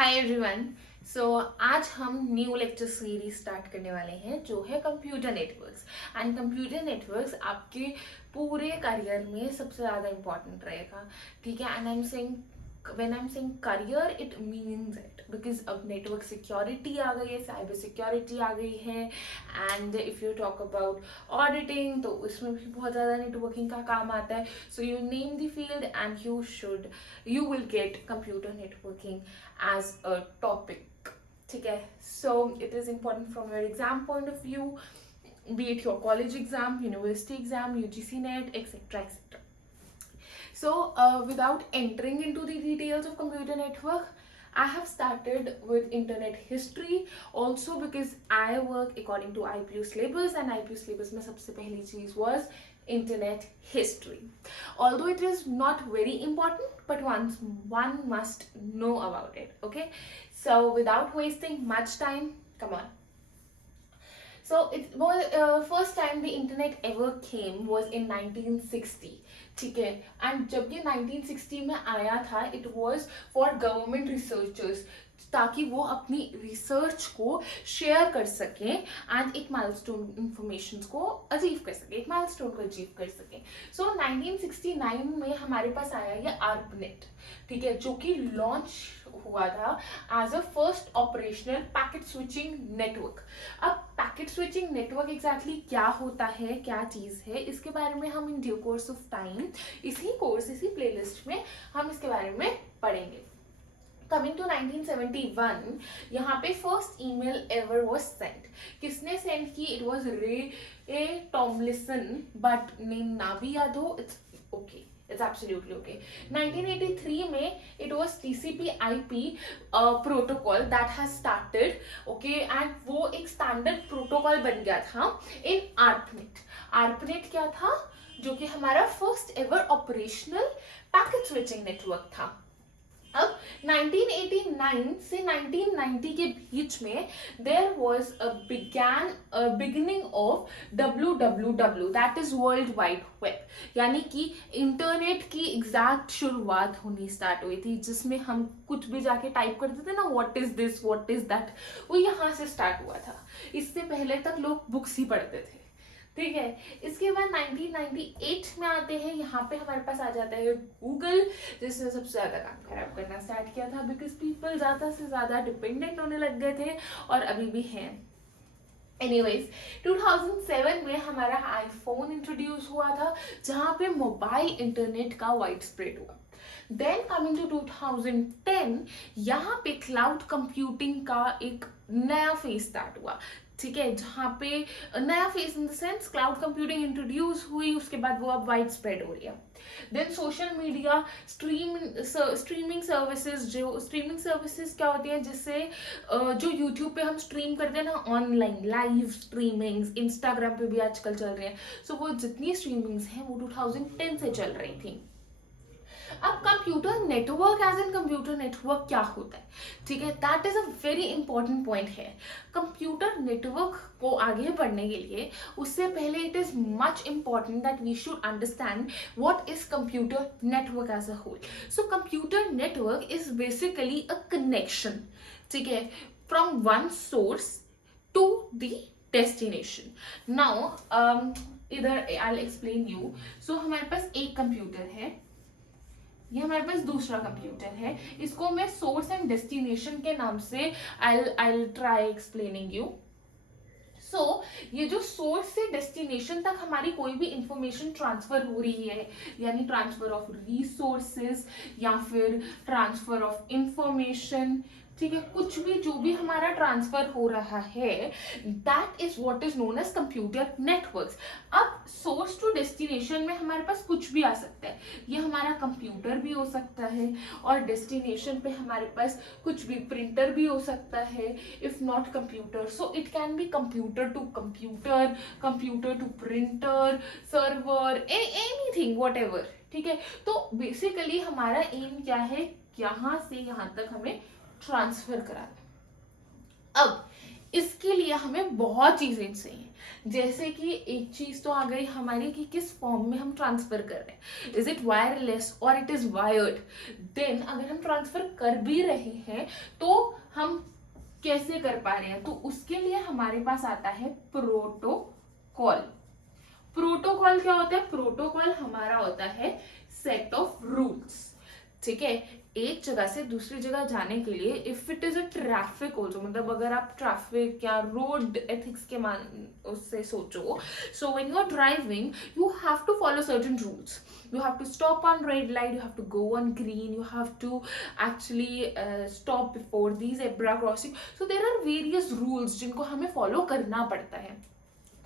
Hi everyone. सो आज हम new lecture series start करने वाले हैं जो है computer networks. And computer networks आपके पूरे करियर में सबसे ज़्यादा इम्पोर्टेंट रहेगा, ठीक है। And I am saying when I'm saying career it means it because अब network security आ गई है, cyber security आ गई है, and if you talk about auditing तो उसमें भी बहुत ज़्यादा networking का काम आता है. So you name the field and you will get computer networking as a topic, ठीक है. So it is important from your exam point of view, be it your college exam, university exam, UGC NET, etc, etc. So without entering into the details of computer network, I have started with internet history also because I work according to IPU syllabus, and IPU syllabus में सबसे पहली चीज was internet history. Although it is not very important, but one must know about it. Okay, so without wasting much time, come on. So it was first time the internet ever came was in 1960, ठीक है. And जब ये 1960 में आया था it was for government researchers, ताकि वो अपनी रिसर्च को शेयर कर सकें एंड एक माइलस्टोन इंफॉर्मेशन को अचीव कर सके, एक माइलस्टोन को अचीव कर सके. सो 1969 में हमारे पास आया ये आर्पनेट, ठीक है, जो कि लॉन्च हुआ था as a first operational packet switching network. अब पैकेट स्विचिंग नेटवर्क एग्जैक्टली क्या होता है, क्या चीज है, इसके बारे में हम in due course of time इसी प्लेलिस्ट में हम इसके बारे में पढ़ेंगे. Coming to 1971, यहाँ पे first email ever was sent. किसने सेंड की? इट वॉज रे टॉमलिसन, बट नेम ना भी याद हो, it's okay, it's absolutely okay. 1983 में it was TCP/IP protocol that has started, okay, and वो एक standard protocol बन गया था in ARPANET. ARPANET क्या था? जो कि हमारा first ever operational packet switching network था. अब 1989 से 1990 के बीच में there was a beginning of WWW, that is world wide web, यानी कि इंटरनेट की एग्जैक्ट शुरुआत होनी स्टार्ट हुई थी, जिसमें हम कुछ भी जाके टाइप करते थे ना, what is this, what is that, वो यहाँ से स्टार्ट हुआ था. इससे पहले तक लोग बुक्स ही पढ़ते थे, ठीक है. इसके बाद 1998 में आते हैं, यहाँ पे हमारे पास आ जाता है गूगल, जिसने सबसे ज्यादा काम खराब करना स्टार्ट किया था बिकॉज पीपल ज्यादा से ज्यादा डिपेंडेंट होने लग गए थे और अभी भी हैं. एनीवेज 2007 में हमारा आईफोन इंट्रोड्यूस हुआ था, जहाँ पे मोबाइल इंटरनेट का वाइड स्प्रेड हुआ. देन कमिंग टू 2010, यहाँ पे क्लाउड कंप्यूटिंग का एक नया फेज स्टार्ट हुआ, ठीक है, जहाँ पे नया phase in the sense cloud computing introduce हुई, उसके बाद वो अब वाइड स्प्रेड हो रही है. Then social media, streaming services, जो स्ट्रीमिंग सर्विसेज क्या होती है, जिससे जो यूट्यूब पे हम स्ट्रीम करते हैं ना, ऑनलाइन लाइव स्ट्रीमिंग्स, इंस्टाग्राम पे भी आजकल चल रही है. सो वो जितनी स्ट्रीमिंग्स हैं वो 2010 से चल रही थी. अब computer network as an computer network क्या होता है, ठीक है, that is a very important point है. कंप्यूटर नेटवर्क को आगे बढ़ने के लिए उससे पहले it is much important that we should understand what is computer network as a whole. So computer network is basically a connection, ठीक है, from one source to the destination. Now इधर I will explain you. So हमारे पास एक computer है, ये हमारे पास दूसरा computer है, इसको मैं सोर्स एंड डेस्टिनेशन के नाम से आई ट्राई एक्सप्लेनिंग यू. सो ये जो सोर्स से डेस्टिनेशन तक हमारी कोई भी इंफॉर्मेशन ट्रांसफर हो रही है, यानी ट्रांसफर ऑफ रिसोर्सेज या फिर ट्रांसफर ऑफ इंफॉर्मेशन, ठीक है, कुछ भी जो भी हमारा ट्रांसफर हो रहा है, that is what is known as computer networks. अब सोर्स टू डेस्टिनेशन में हमारे पास कुछ भी आ सकता है, ये हमारा कंप्यूटर भी हो सकता है, और डेस्टिनेशन पे हमारे पास कुछ भी प्रिंटर भी हो सकता है, if not computer so it can be computer to computer, computer to printer, server, anything whatever, ठीक है. तो बेसिकली हमारा एम क्या है, यहाँ से यहाँ तक हमें ट्रांसफर कराना. अब इसके लिए हमें बहुत चीज़ें चाहिए, जैसे कि एक चीज़ तो आ गई हमारी कि किस फॉर्म में हम ट्रांसफ़र कर रहे हैं, इज इट वायरलेस और इट इज़ वायर्ड। देन अगर हम ट्रांसफ़र कर भी रहे हैं तो हम कैसे कर पा रहे हैं, तो उसके लिए हमारे पास आता है प्रोटोकॉल। प्रोटोकॉल क्या होता है? प्रोटोकॉल हमारा होता है सेट ऑफ रूल्स, ठीक है, एक जगह से दूसरी जगह जाने के लिए। If it is a traffic also, मतलब अगर आप ट्रैफिक या रोड एथिक्स के मान उससे सोचो, so when you are driving you have to follow certain rules, you have to stop on red light, you have to go on green, you have to actually stop before the zebra crossing, so there are various rules जिनको हमें follow करना पड़ता है।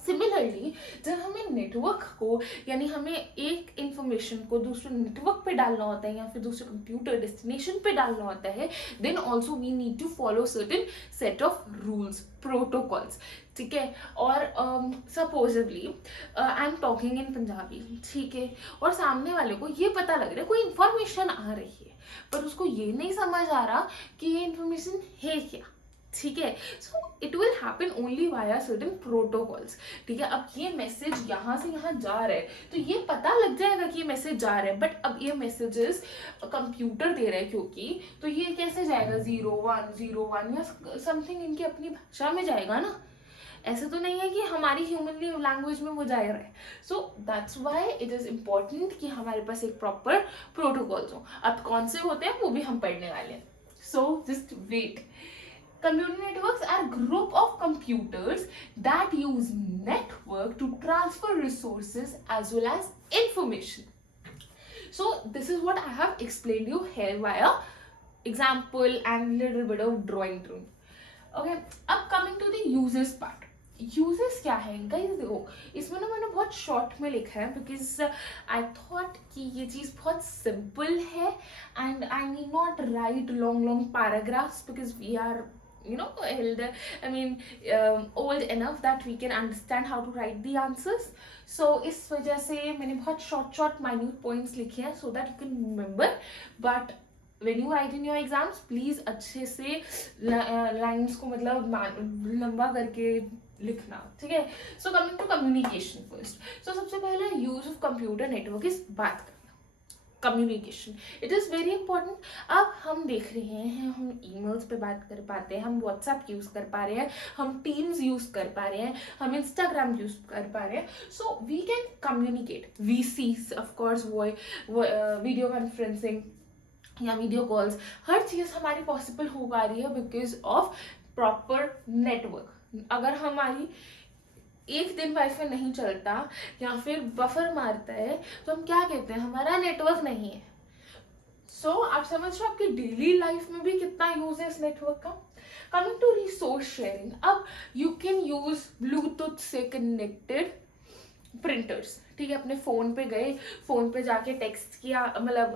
Similarly जब हमें network को, यानी हमें एक इंफॉर्मेशन को दूसरे नेटवर्क पे डालना होता है या फिर दूसरे कंप्यूटर डेस्टिनेशन पे डालना होता है, then also we need to follow certain set of rules, protocols, ठीक है। और supposedly I am talking in Punjabi, ठीक है, और सामने वाले को ये पता लग रहा है कोई इंफॉर्मेशन आ रही है, पर उसको ये नहीं समझ आ रहा कि ये इंफॉर्मेशन है क्या, ठीक है। So it will happen only via certain protocols, ठीक है। अब ये मैसेज यहाँ से यहाँ जा रहा है तो ये पता लग जाएगा कि ये मैसेज जा रहा है, बट अब ये मैसेजेस कंप्यूटर दे रहा है क्योंकि, तो ये कैसे जाएगा 0101 या समथिंग इनकी अपनी भाषा में जाएगा ना, ऐसे तो नहीं है कि हमारी ह्यूमनली लैंग्वेज में वो जा रहा है। So that's why it is important कि हमारे पास एक प्रॉपर प्रोटोकॉल्स हो। अब कौन से होते हैं वो भी हम पढ़ने वाले हैं, so just wait. Computer networks are group of computers that use network to transfer resources as well as information. So this is what I have explained you here via example and little bit of drawing through. Okay, अब coming to the users part. Uses क्या है guys, देखो इसमें ना मैंने बहुत short में लिखा है बिकॉज आई थॉट कि ये चीज़ बहुत सिंपल है and I need not write long long paragraphs because we are elder, I mean old enough that we can understand how to write the answers. So इस वजह से मैंने बहुत शॉर्ट माइन्यूट पॉइंट्स लिखे हैं so that you can remember. But when you write in your exams please अच्छे से lines को मतलब लंबा करके लिखना, ठीक है। So coming to communication first, so सबसे पहले यूज ऑफ कंप्यूटर नेटवर्क इस बात करना, communication it is very important. अब हम देख रहे हैं हम ईमेल्स पे बात कर पाते हैं, हम व्हाट्सएप यूज़ कर पा रहे हैं, हम टीम्स यूज़ कर पा रहे हैं, हम इंस्टाग्राम यूज़ कर पा रहे हैं, so we can communicate, we see of course वो वीडियो कॉन्फ्रेंसिंग या वीडियो कॉल्स, हर चीज़ हमारी पॉसिबल हो पा रही है बिकॉज ऑफ प्रॉपर नेटवर्क। अगर हमारी एक दिन वाईफाई नहीं चलता या फिर बफर मारता है तो हम क्या कहते हैं, हमारा नेटवर्क नहीं है। सो आप समझ रहे हो आपकी डेली लाइफ में भी कितना यूज है इस नेटवर्क का। कमिंग टू रिसोर्स शेयरिंग, अब यू कैन यूज ब्लूटूथ से कनेक्टेड प्रिंटर्स, ठीक है, अपने फ़ोन पे गए, फ़ोन पे जाके टेक्स्ट किया, मतलब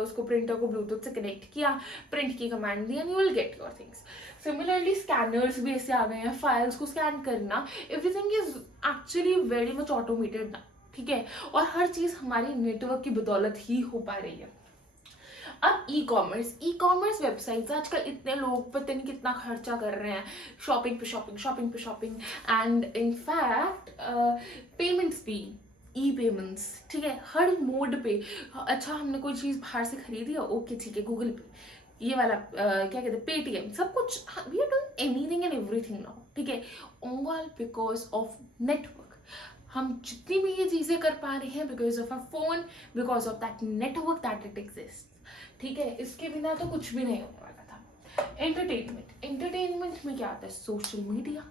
उसको प्रिंटर को ब्लूटूथ से कनेक्ट किया, प्रिंट की command the and you will get your things. Similarly scanners भी ऐसे आ गए हैं, फाइल्स को स्कैन करना, everything is actually very much automated ना, ठीक है, और हर चीज़ हमारी नेटवर्क की बदौलत ही हो पा रही है। अब ई कॉमर्स वेबसाइट्स आजकल इतने लोग पता नहीं कितना खर्चा कर रहे हैं शॉपिंग पे शॉपिंग एंड इनफैक्ट पेमेंट्स भी ई पेमेंट्स, ठीक है, हर मोड पे। अच्छा हमने कोई चीज़ बाहर से खरीदी है, ओके ठीक है, गूगल पे, ये वाला क्या कहते हैं, पेटीएम, सब कुछ, we are doing anything and everything now, ठीक है, ऑल बिकॉज ऑफ नेटवर्क। हम जितनी भी ये चीज़ें कर पा रहे हैं because of a phone, because of that network that it exist, ठीक है, इसके बिना तो कुछ भी नहीं होने वाला था। एंटरटेनमेंट में क्या आता है, सोशल मीडिया।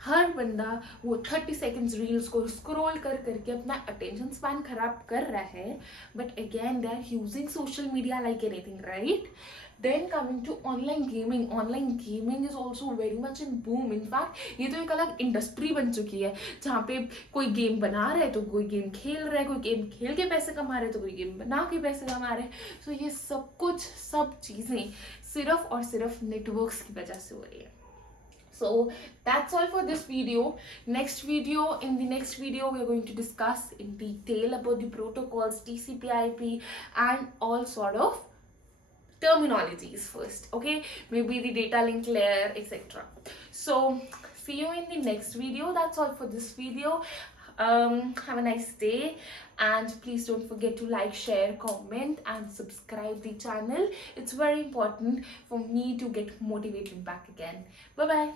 हर बंदा वो 30 सेकेंड्स रील्स को स्क्रॉल कर करके अपना अटेंशन स्पैन खराब कर रहा है, but again they are using social media like anything, right. Then coming to online gaming is also very much in boom. In fact ये तो एक अलग इंडस्ट्री बन चुकी है जहाँ पे कोई गेम बना रहा है तो कोई गेम खेल रहा है, कोई गेम खेल के पैसे कमा रहा है तो कोई गेम बना के पैसे कमा रहा है। सो ये सब चीज़ें सिर्फ और सिर्फ नेटवर्क्स की वजह से हो रही है। So that's all for this video. In the next video we are going to discuss in detail about the protocols, TCP/IP and all sort of terminologies first, okay? Maybe the data link layer, etc. So see you in the next video. That's all for this video. Have a nice day, and please don't forget to like, share, comment and subscribe the channel. It's very important for me to get motivated back again. Bye bye.